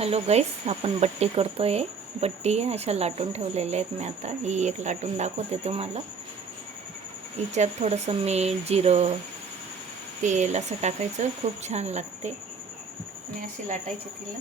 Hello गाईस, आपण बट्टी करतोय. बट्टी अशा लाटून ठेवलेल्या आहेत मी. आता ही एक लाटून दाखवते तुम्हाला. हिच्यात थोडंसं मीठ, जिरं, तेल असं टाकायचं, खूप छान लागते. आणि अशी लाटायची तिला.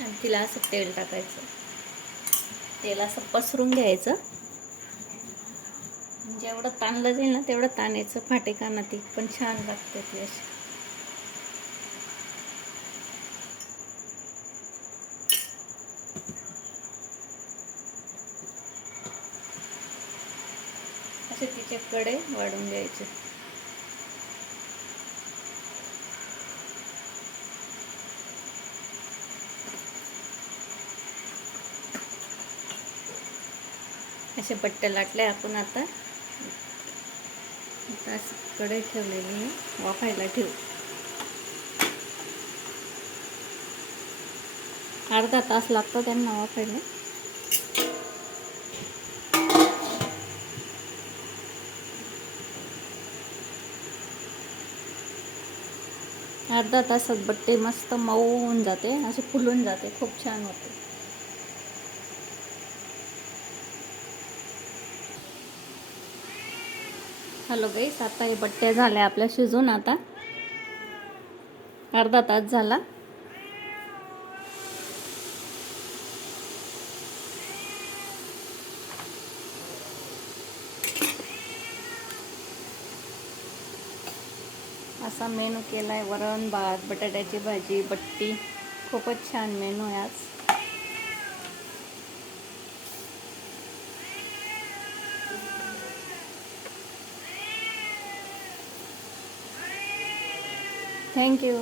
आणि तिला असं तेल टाकायचं. तेल असं पसरून घ्यायचं. जेवढं ताणलं जाईल ना तेवढं ताणायचं. फाटे काना ती पण छान लागते ती अशी. असे तिचे कडे वाढून घ्यायचे. असे बट्टे लाटले आपण. आता कढई ठेवलेली आहे, वाफायला ठेवू. अर्धा तास लागतो त्यांना वाफायला. अर्धा तासात बट्टे मस्त मऊ होऊन जाते, असे फुलून जाते, खूप छान होते. हॅलो गाईस, आता हे बट्ट्या झाल्या आपल्या शिजून. आता अर्धा तास झाला. असा मेनू केलाय. वरण भात, बटाट्याची भाजी, बट्टी. खूपच छान मेनू आहे आज. थँक्यू.